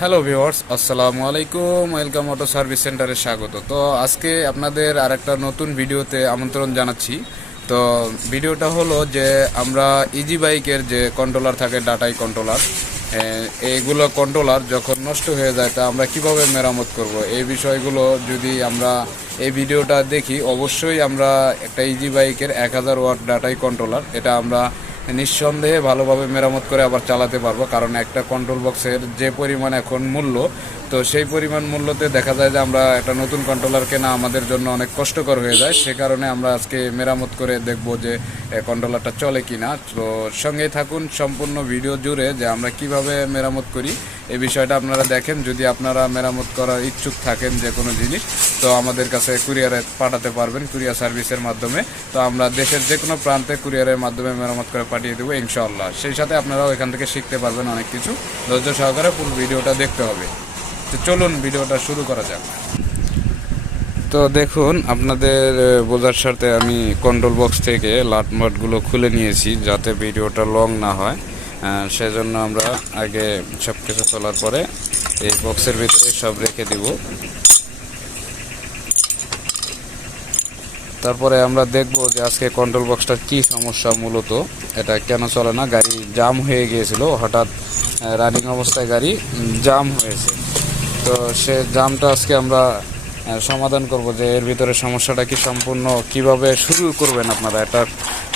Hello viewers, আসসালামু আলাইকুম। Welcome auto service সেন্টারে স্বাগত। তো আজকে আপনাদের আরেকটা নতুন ভিডিওতে আমন্ত্রণ জানাচ্ছি। তো ভিডিওটা হলো যে আমরা ইজি বাইকের যে কন্ট্রোলার থাকে, ডাটাই কন্ট্রোলার, এইগুলো কন্ট্রোলার যখন নষ্ট হয়ে যায় তা আমরা কিভাবে মেরামত করব, এই বিষয়গুলো যদি আমরা এই ভিডিওটা দেখি, অবশ্যই আমরা একটা ইজি বাইকের 1000 ওয়াট ডাটাই কন্ট্রোলার এটা আমরা নিঃসন্দেহে ভালোভাবে মেরামত করে আবার চালাতে পারবো। কারণ একটা কন্ট্রোল বক্সের যে পরিমাণ এখন মূল্য, তো সেই পরিমাণ মূল্যতে দেখা যায় যে আমরা একটা নতুন কন্ট্রোলার কেনা আমাদের জন্য অনেক কষ্টকর হয়ে যায়। সে কারণে আমরা আজকে মেরামত করে দেখব যে কন্ট্রোলারটা চলে কিনা। তো সঙ্গেই থাকুন সম্পূর্ণ ভিডিও জুড়ে যে আমরা কিভাবে মেরামত করি এই বিষয়টা আপনারা দেখেন। যদি আপনারা মেরামত করার ইচ্ছুক থাকেন যে কোনো জিনিস, তো আমাদের কাছে কুরিয়ারে পাঠাতে পারবেন, কুরিয়ার সার্ভিসের মাধ্যমে। তো আমরা দেশের যে কোনো প্রান্তে কুরিয়ারের মাধ্যমে মেরামত করে পাঠিয়ে দেবো ইনশাআল্লাহ। সেই সাথে আপনারাও এখান থেকে শিখতে পারবেন অনেক কিছু। ধৈর্য সহকারে ফুল ভিডিওটা দেখতে হবে। তো চলুন ভিডিওটা শুরু করা যাক। তো দেখুন, আপনাদের বোঝার সাথে আমি কন্ট্রোল বক্স থেকে লাটমাটগুলো খুলে নিয়েছি যাতে ভিডিওটা লং না হয়। সেজন্য আমরা আগে সব কিছু তোলার পরে এই বক্সের ভিতরে সব রেখে দিব। তারপরে আমরা দেখব যে আজকে কন্ট্রোল বক্সটার কি সমস্যা, মূলত এটা কেন চলে না। গাড়ি জাম হয়ে গিয়েছিল, হঠাৎ রানিং অবস্থায় গাড়ি জাম হয়েছে। তো সে জামটা আজকে আমরা সমাধান করব যে এর ভিতরে সমস্যাটা কি, সম্পূর্ণ কিভাবে শুরু করবেন আপনারা। একটা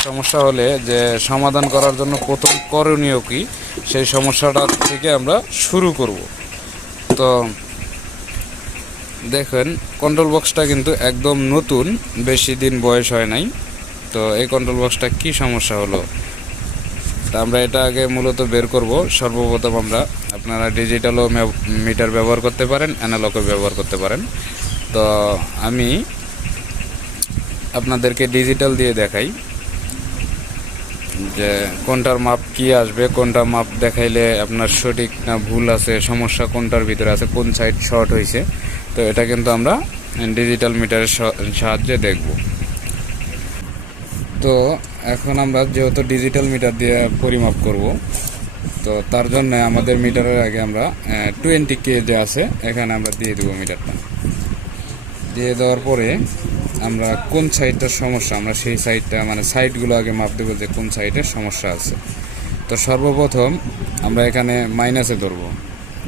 সমস্যা হলে যে সমাধান করার জন্য প্রথম করণীয় কি, সেই সমস্যাটা থেকে আমরা শুরু করব। তো দেখেন, কন্ট্রোল বক্সটা কিন্তু একদম নতুন, বেশি দিন বয়স হয় নাই। তো এই কন্ট্রোল বক্সটা কি সমস্যা হলো, তা আমরা এটা আগে মূলত বের করব। সর্বপ্রথম আপনারা ডিজিটালও মিটার ব্যবহার করতে পারেন, অ্যানালগও ব্যবহার করতে পারেন। তো আমি আপনাদেরকে ডিজিটাল দিয়ে দেখাই যে কোনটার মাপ কি আসবে, কোনটা মাপ দেখাইলে আপনার সঠিক না ভুল আছে, সমস্যা কোনটার ভিতরে আছে, কোন সাইড শর্ট হয়েছে। তো এটা কিন্তু আমরা ডিজিটাল মিটারের সাহায্যে দেখব। তো এখন আমরা যেহেতু ডিজিটাল মিটার দিয়ে পরিমাপ করব, তো তার জন্য আমাদের মিটারের আগে আমরা 20K যে আছে এখানে আমরা দিয়ে দেবো। মিটারটা দিয়ে দেওয়ার পরে আমরা কোন সাইডটার সমস্যা, আমরা সেই সাইডটা মানে সাইডগুলো আগে মাপ দেবো যে কোন সাইডের সমস্যা আছে। তো সর্বপ্রথম আমরা এখানে মাইনাসে ধরবো।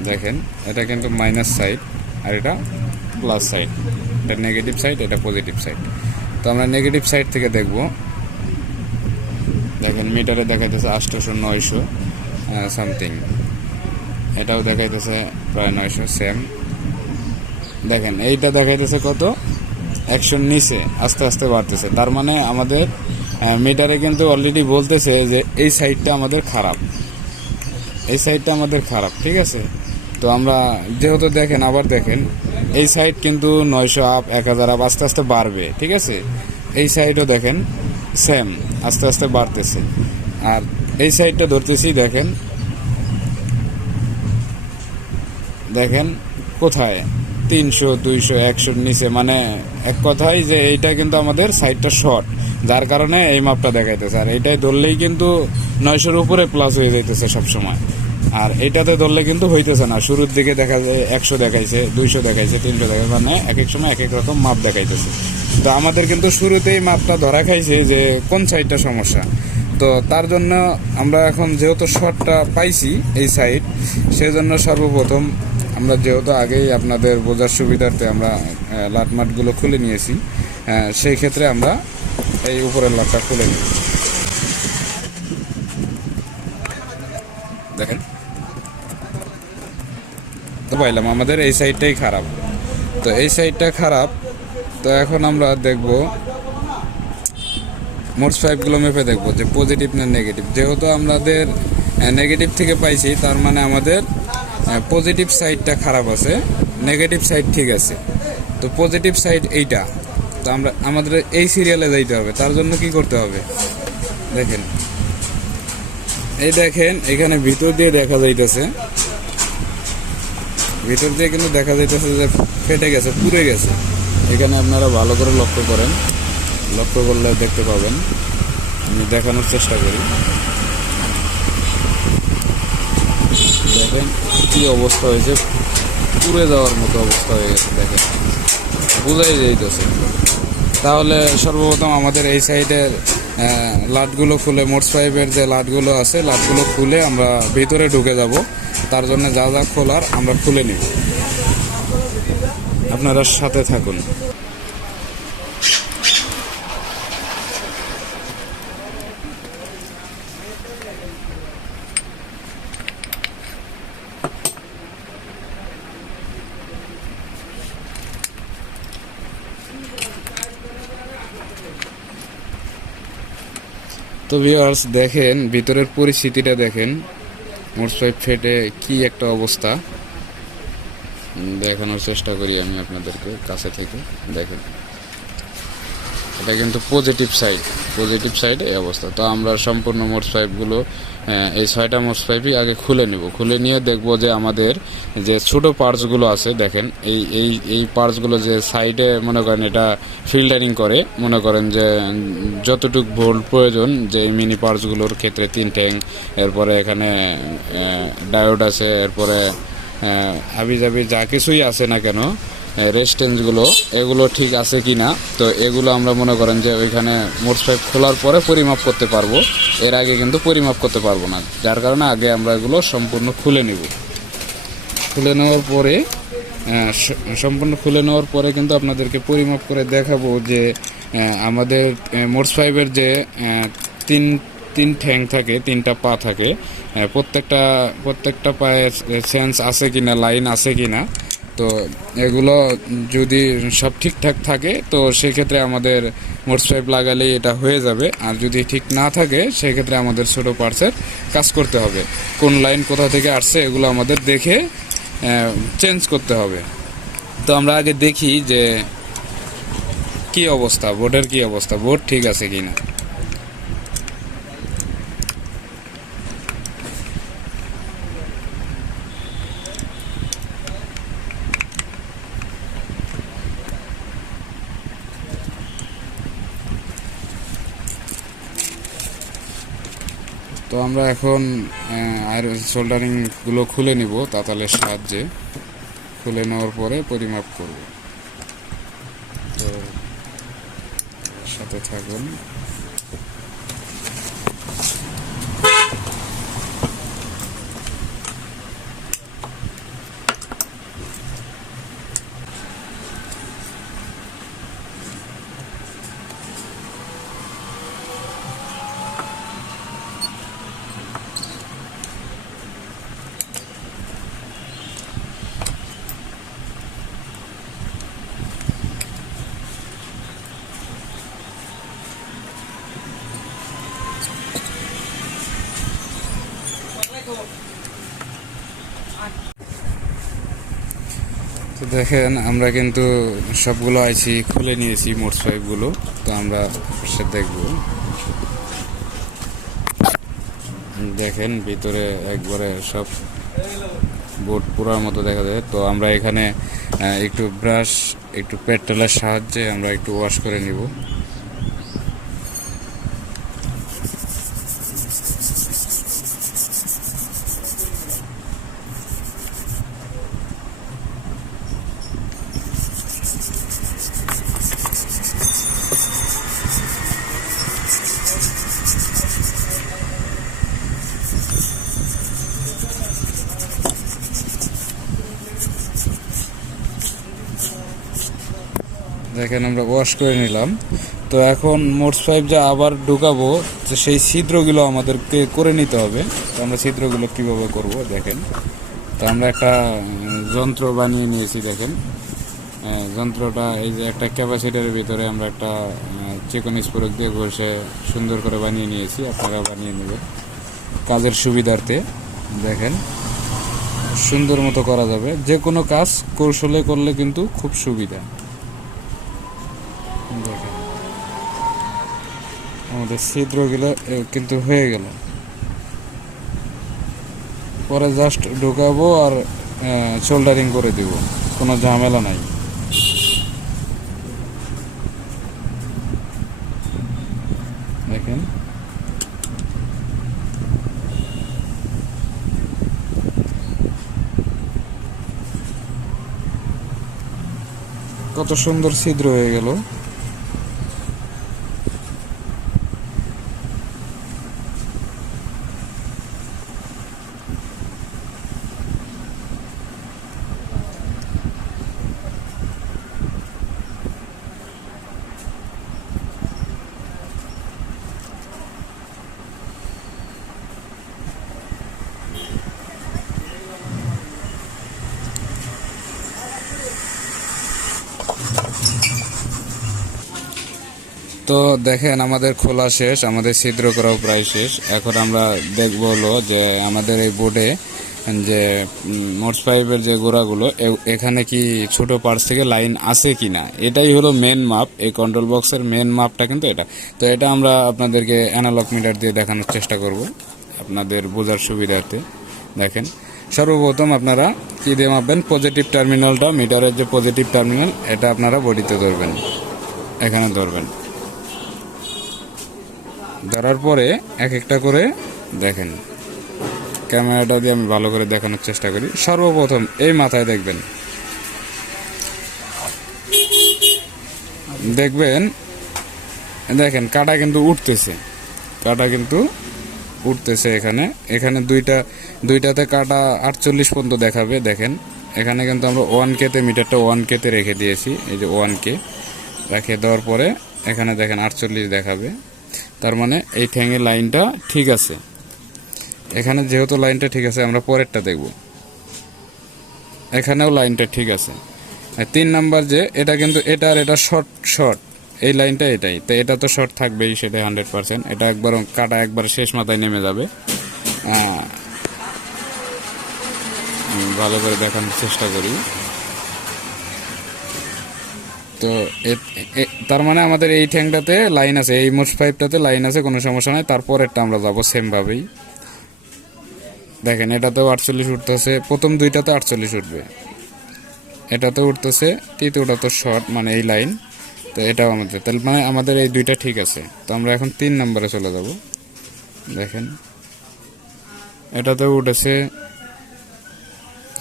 দেখেন, এটা কিন্তু মাইনাস সাইড আর এটা প্লাস সাইড, এটা নেগেটিভ সাইড, এটা পজিটিভ সাইড। তো আমরা নেগেটিভ সাইড থেকে দেখব। দেখেন মিটারে দেখাইতেছে 800 900 সামথিং, এটাও দেখাইতেছে প্রায় 900 সেম। দেখেন এইটা দেখাইতেছে কত, 100 নিচে আস্তে আস্তে বাড়তেছে। তার মানে আমাদের মিটারে কিন্তু অলরেডি বলতেছে যে এই সাইডটা আমাদের খারাপ, এই সাইডটা আমাদের খারাপ, ঠিক আছে। তো আমরা যেহেতু দেখেন, আবার দেখেন এই সাইড কিন্তু 900 আপ, 1000 আপ, আস্তে আস্তে বাড়বে, ঠিক আছে। এই সাইডও দেখেন সেম, আস্তে আস্তে বাড়তেছে। আর এই সাইডটা ধরতেছি, দেখেন দেখেন কোথায় 300 200 100 নিচে, মানে এক কথায় যে এইটা কিন্তু আমাদের সাইডটা শর্ট, যার কারণে এই মাপটা দেখাইতেছে। আর এইটাই ধরলেই কিন্তু 900-র উপরে প্লাস হয়ে যাইতেছে সবসময়। আর এইটাতে ধরলে কিন্তু হইতেছে না, শুরুর দিকে দেখা যায় 100 দেখাইছে, 200 দেখাইছে, 300 দেখাইছে, মানে এক এক সময় এক এক রকম মাপ দেখাইতেছে। তো আমাদের কিন্তু শুরুতেই মাপটা ধরা খাইছে যে কোন সাইডটা সমস্যা। তো তার জন্য আমরা এখন যেহেতু শর্টটা পাইছি এই সাইড, সেজন্য সর্বপ্রথম আমরা যেহেতু আগেই আপনাদের বোঝার সুবিধার্থে আমরা লাটমাটগুলো খুলে নিয়েছি, সেই ক্ষেত্রে আমরা এই উপরের লাটটা খুলে নিই। দেখেন তো পাইলাম আমাদের এই সাইডটাই খারাপ। তো এই সাইডটা খারাপ। তো এখন আমরা দেখব মোটস পাইপগুলো মেপে দেখব যে পজিটিভ না নেগেটিভ। যেহেতু আমাদের নেগেটিভ থেকে পাইছি, তার মানে আমাদের পজিটিভ সাইডটা খারাপ আছে, নেগেটিভ সাইড ঠিক আছে। তো পজিটিভ সাইড এইটা। তো আমাদের এই সিরিয়ালে যাইতে হবে। তার জন্য কি করতে হবে, দেখেন এই দেখেন এখানে ভিতর দিয়ে দেখা যাইতেছে, ভিতর দিয়ে কিন্তু দেখা যাইতেছে যে ফেটে গেছে, পুড়ে গেছে। এখানে আপনারা ভালো করে লক্ষ্য করেন, লক্ষ্য করলে দেখতে পাবেন। আমি দেখানোর চেষ্টা করি। দেখেন কি অবস্থা হয়েছে, পুড়ে যাওয়ার মতো অবস্থা হয়ে গেছে দেখেন, বোঝাই যাইতেছে। তাহলে সর্বপ্রথম আমাদের এই সাইডের লাটগুলো খুলে, মোটস পাইপের যে লাটগুলো আছে লাটগুলো খুলে আমরা ভিতরে ঢুকে যাব। তার জন্য যা যা খোলার আমরা খুলে নিব, আপনারা সাথে থাকুন। তো ভিউয়ার্স দেখেন ভিতরের পরিস্থিতিটা দেখেন, মোটস পাইপ ফেটে কি একটা অবস্থা দেখানোর চেষ্টা করি আমি আপনাদেরকে কাছে থেকে। দেখেন এটা কিন্তু পজিটিভ সাইডে এই অবস্থা। তো আমরা সম্পূর্ণ মোটস পাইপগুলো এই 6টা মোটস পাইপই আগে খুলে নিব। খুলে নিয়ে দেখব যে আমাদের যে ছোট পার্টসগুলো আছে দেখেন, এই পার্টসগুলো যে সাইডে মনে করেন এটা ফিল্টারিং করে, মনে করেন যে যতটুক ভোল্ট প্রয়োজন, যে মিনি পার্টসগুলোর ক্ষেত্রে 3 ট্যাঙ্ক, এরপরে এখানে ডায়োড আছে, এরপরে হাবিজাবি যা কিছুই আছে না কেন রেজিস্ট্যান্সগুলো, এগুলো ঠিক আছে কি না। তো এগুলো আমরা মনে করেন যে ওইখানে মোটস পাইপ খোলার পরে পরিমাপ করতে পারবো, এর আগে কিন্তু পরিমাপ করতে পারবো না। যার কারণে আগে আমরা এগুলো সম্পূর্ণ খুলে নিব। খুলে নেওয়ার পরে সম্পূর্ণ খুলে নেওয়ার পরে কিন্তু আপনাদেরকে পরিমাপ করে দেখাবো যে আমাদের মোটস পাইপের যে তিন ঠ্যাং থাকে, 3টা পা থাকে, প্রত্যেকটা পায়ে সেন্স আছে কিনা, লাইন আছে কিনা। তো এগুলো যদি সব ঠিকঠাক থাকে তো সেক্ষেত্রে আমাদের মোটস পাইপ লাগালেই এটা হয়ে যাবে। আর যদি ঠিক না থাকে সেক্ষেত্রে আমাদের ছোট পার্টসের কাজ করতে হবে। কোন লাইন কোথা থেকে আসছে এগুলো আমাদের দেখে চেঞ্জ করতে হবে। তো আমরা আগে দেখি যে কি অবস্থা, বোর্ডের কি অবস্থা, বোর্ড ঠিক আছে কিনা। তো আমরা এখন সোল্ডারিংগুলো খুলে নিব তাতালের সাহায্যে। খুলে নেওয়ার পরে পরিমাপ করব। তো সাথে থাকুন। তো দেখেন আমরা কিন্তু সবগুলো আইসি খুলে নিয়েছি মোটস পাইপগুলো। তো আমরা সে দেখব, দেখেন ভিতরে একবারে সব বোর্ড পুরার মতো দেখা যায়। তো আমরা এখানে একটু ব্রাশ, একটু পেট্রোলের সাহায্যে আমরা একটু ওয়াশ করে নিব। দেখেন আমরা ওয়াশ করে নিলাম। তো এখন মোটস পাইপ যে আবার ঢুকাবো, তো সেই ছিদ্রগুলো আমাদেরকে করে নিতে হবে। তো আমরা ছিদ্রগুলো কিভাবে করব দেখেন। তো আমরা একটা যন্ত্র বানিয়ে নিয়েছি দেখেন। যন্ত্রটা এই যে একটা ক্যাপাসিটারের ভিতরে আমরা একটা চিকন স্প্রোক দিয়ে ঘষে সুন্দর করে বানিয়ে নিয়েছি। আপনারা বানিয়ে নেবেন কাজের সুবিধার্থে। দেখেন সুন্দর মতো করা যাবে, যে কোনো কাজ কৌশলে করলে কিন্তু খুব সুবিধা। দেখেন আমাদের ছিদ্রগুলো কিন্তু হয়ে গেল। পরে জাস্ট ঢুকাবো আর সোল্ডারিং করে দিব, কোনো ঝামেলা নাই। দেখেন কত সুন্দর ছিদ্র হয়ে গেল। তো দেখেন আমাদের খোলা শেষ, আমাদের ছিদ্র করাও প্রায় শেষ। এখন আমরা দেখব হলো যে আমাদের এই বোর্ডে যে মোটস পাইপের যে গোড়াগুলো এখানে কি ছোট পার্টস থেকে লাইন আছে কিনা, এটাই হলো মেন মাপ। এই কন্ট্রোল বক্সের মেন মাপটা কিন্তু এটা। তো এটা আমরা আপনাদেরকে অ্যানালগ মিটার দিয়ে দেখানোর চেষ্টা করব আপনাদের বোঝার সুবিধার্থে। দেখেন সর্বপ্রথম আপনারা কি দিয়ে মাপবেন, পজিটিভ টার্মিনালটা, মিটারের যে পজিটিভ টার্মিনাল এটা আপনারা বডিতে ধরবেন, এখানে ধরবেন। ধরার পরে এক একটা করে দেখেন, ক্যামেরাটা দিয়ে আমি ভালো করে দেখানোর চেষ্টা করি। সর্বপ্রথম এই মাথায় দেখবেন, দেখেন কাটা কিন্তু উঠতেছে, কাটা কিন্তু উঠতেছে। এখানে এখানে দুইটাতে কাটা 48 পর্যন্ত দেখাবে। দেখেন এখানে কিন্তু আমরা 1K তে, মিটারটা 1K তে রেখে দিয়েছি। এই যে 1K রেখে দেওয়ার পরে এখানে দেখেন 48 দেখাবে। তার মানে এই ঠ্যাঙের লাইনটা ঠিক আছে। এখানে যেহেতু লাইনটা ঠিক আছে, আমরা পরেরটা দেখব। এখানেও লাইনটা ঠিক আছে। 3 নাম্বার যে এটা কিন্তু এটা আর এটা শর্ট, এই লাইনটা এটাই, তো এটা তো শর্ট থাকবেই, সেটা 100%। এটা একবার কাটা একবার শেষ মাথায় নেমে যাবে। ভালো করে দেখানোর চেষ্টা করি। তো তার মানে আমাদের এই ট্যাঙ্কটাতে লাইন আছে, এই মোটস পাইপটাতে লাইন আছে, কোনো সমস্যা নাই। তারপরেরটা আমরা যাবো সেম ভাবেই। দেখেন এটাতেও 48 উঠতেছে, প্রথম দুইটাতে 48 উঠবে, এটাতেও উঠতেছে, তৃতীয়টা তো শর্ট মানে এই লাইন। তো এটাও আমাদের, তাহলে মানে আমাদের এই দুইটা ঠিক আছে। তো আমরা এখন 3 নম্বরে চলে যাব। দেখেন এটাতেও উঠেছে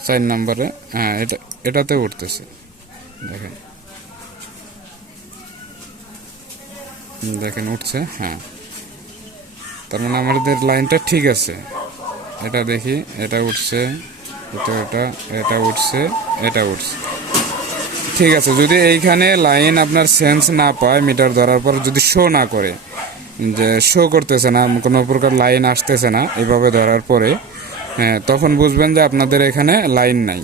4 নম্বরে, হ্যাঁ এটাতেও উঠতেছে। দেখেন উঠছে, হ্যাঁ। তার মানে আমাদের লাইনটা ঠিক আছে। এটা দেখি, এটা উঠছে, এটা উঠছে, এটা উঠছে, ঠিক আছে। যদি এইখানে লাইন আপনার সেন্স না পায়, মিটার ধরার পর যদি শো না করে, যে শো করতেছে না, কোনো প্রকার লাইন আসতেছে না এভাবে ধরার পরে, হ্যাঁ, তখন বুঝবেন যে আপনাদের এখানে লাইন নাই।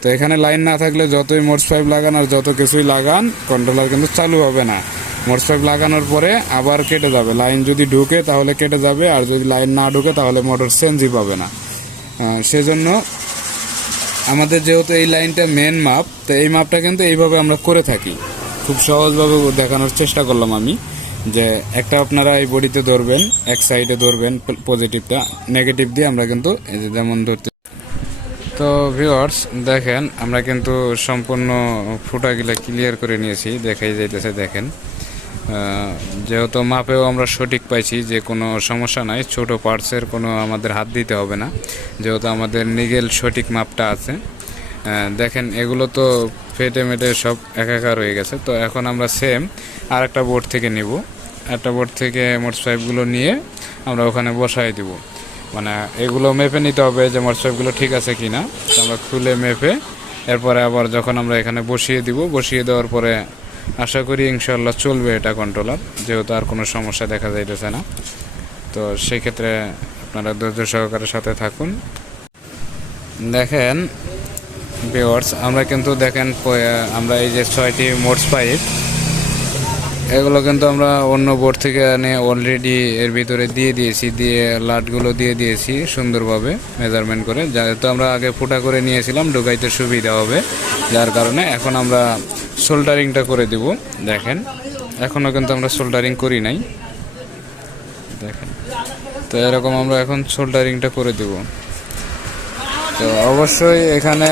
তো এখানে লাইন না থাকলে যতই মোটস পাইপ লাগান আর যত কিছুই লাগান, কন্ট্রোলার কিন্তু চালু হবে না। মোটস পাইপ লাগানোর পরে আবার কেটে যাবে। লাইন যদি ঢুকে তাহলে কেটে যাবে, আর যদি লাইন না ঢুকে তাহলে মোটর সেন্সই পাবে না। সেজন্য আমাদের যেহেতু এই লাইনটা মেন মাপ, তো এই মাপটা কিন্তু এইভাবে আমরা করে থাকি। খুব সহজভাবে দেখানোর চেষ্টা করলাম আমি, যে একটা আপনারা এই বডিতে ধরবেন, এক সাইডে ধরবেন পজিটিভটা, নেগেটিভ দিয়ে আমরা কিন্তু এই যে যেমন ধরতে। তো ভিউয়ার্স দেখেন আমরা কিন্তু সম্পূর্ণ ফুটাগুলা ক্লিয়ার করে নিয়েছি, দেখাই যাইতেছে। দেখেন যেহেতু মাপেও আমরা সঠিক পাইছি, যে কোনো সমস্যা নাই, ছোট পার্টসের কোনো আমাদের হাত দিতে হবে না, যেহেতু আমাদের নিগেল সঠিক মাপটা আছে। দেখেন এগুলো তো ফেটে মেটে সব একাকার হয়ে গেছে। তো এখন আমরা সেম আর একটা বোর্ড থেকে নিব, একটা বোর্ড থেকে মোটস পাইপগুলো নিয়ে আমরা ওখানে বসাই দিব। মানে এগুলো মেপে নিতে হবে যে মোটস পাইপগুলো ঠিক আছে কিনা। তো আমরা খুলে মেপে এরপরে আবার যখন আমরা এখানে বসিয়ে দিব, বসিয়ে দেওয়ার পরে আশা করি ইনশাল্লাহ চলবে এটা কন্ট্রোলার, যেহেতু আর কোনো সমস্যা দেখা যাইতেছে না। তো সেক্ষেত্রে আপনারা ধৈর্য সহকারে সাথে থাকুন। দেখেন ভিউয়ার্স আমরা কিন্তু দেখেন আমরা এই যে 6টি মোটস পাইপ, এগুলো কিন্তু আমরা অন্য বোর্ড থেকে এনে অলরেডি এর ভিতরে দিয়ে দিয়েছি, দিয়ে লাটগুলো দিয়ে দিয়েছি সুন্দরভাবে মেজারমেন্ট করে, যেহেতু আমরা আগে ফুটা করে নিয়েছিলাম ঢোকাইতে সুবিধা হবে, যার কারণে এখন আমরা সোল্ডারিংটা করে দিব। দেখেন এখনও কিন্তু আমরা সোল্ডারিং করি নাই, দেখেন। তো এরকম আমরা এখন সোল্ডারিংটা করে দেব। তো অবশ্যই এখানে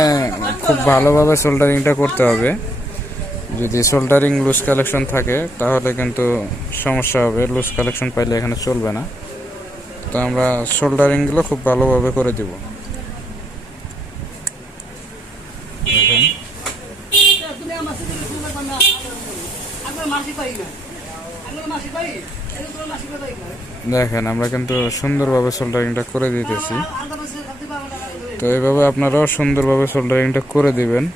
খুব ভালোভাবে সোল্ডারিংটা করতে হবে। যদি সোল্ডারিং লুজ কালেকশন থাকে তাহলে কিন্তু সমস্যা হবে, লুজ কালেকশন পাইলে এখানে চলবে না। তো আমরা সোল্ডারিংগুলো খুব ভালোভাবে করে দেব। দেখেন দেখেন আমরা কিন্তু সুন্দরভাবে সোল্ডারিংটা করে দিতেছি। তো এইভাবে আপনারাও সুন্দরভাবে সোল্ডারিংটা করে দিবেন।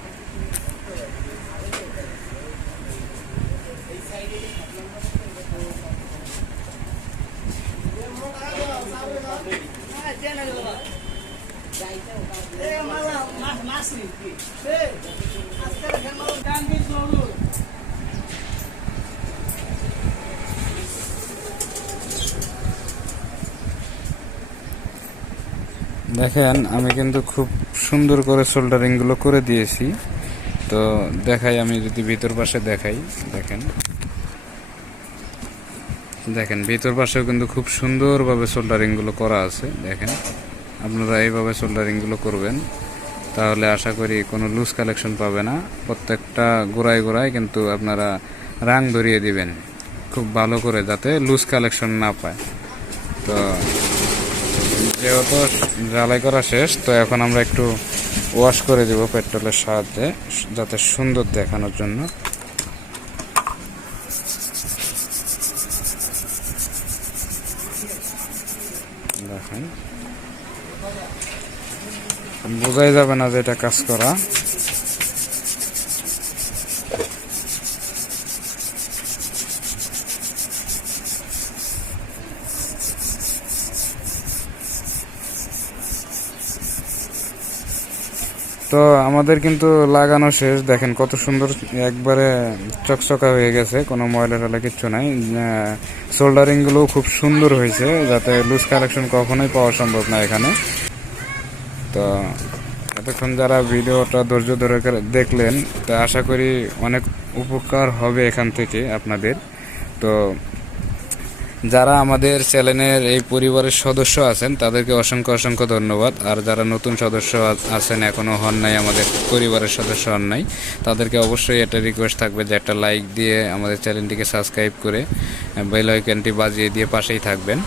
দেখেন আমি কিন্তু খুব সুন্দর করে সোল্ডারিং গুলো করে দিয়েছি। তো দেখাই, আমি যদি ভিতর পাশে দেখাই, দেখেন দেখেন ভিতর পাশেও কিন্তু খুব সুন্দরভাবে সোল্ডারিং গুলো করা আছে। দেখেন আপনারা এইভাবে সোল্ডারিং গুলো করবেন, তাহলে আশা করি কোনো লুজ কালেকশন পাবে না। প্রত্যেকটা গোড়ায় গোড়ায় কিন্তু আপনারা রাং ধরিয়ে দিবেন খুব ভালো করে, যাতে লুজ কালেকশন না পায়। তো যেহেতু জ্বালাই করা শেষ, তো এখন আমরা একটু ওয়াশ করে দেব পেট্রোলের সাহায্যে, যাতে সুন্দর দেখানোর জন্য। দেখেন বোঝাই যাবে না যে এটা কাজ করা। তো আমাদের কিন্তু লাগানো শেষ। দেখেন কত সুন্দর একবারে চকচকা হয়ে গেছে, কোনো ময়লা টয়লা কিচ্ছু নাই। সোল্ডারিং গুলো খুব সুন্দর হয়েছে, যাতে লুজ কালেকশন কখনোই পাওয়া সম্ভব না এখানে। তো এতক্ষণ যারা ভিডিওটা ধৈর্য ধরে দেখলেন, তো আশা করি অনেক উপকার হবে এখান থেকে আপনাদের। তো যারা আমাদের চ্যানেলের এই পরিবারের সদস্য আছেন তাদেরকে অসংখ্য অসংখ্য ধন্যবাদ। আর যারা নতুন সদস্য আছেন, এখনও হন নাই, আমাদের পরিবারের সদস্য হন নাই, তাদেরকে অবশ্যই একটা রিকোয়েস্ট থাকবে যে একটা লাইক দিয়ে আমাদের চ্যানেলটিকে সাবস্ক্রাইব করে বেল আইকনটি বাজিয়ে দিয়ে পাশেই থাকবেন।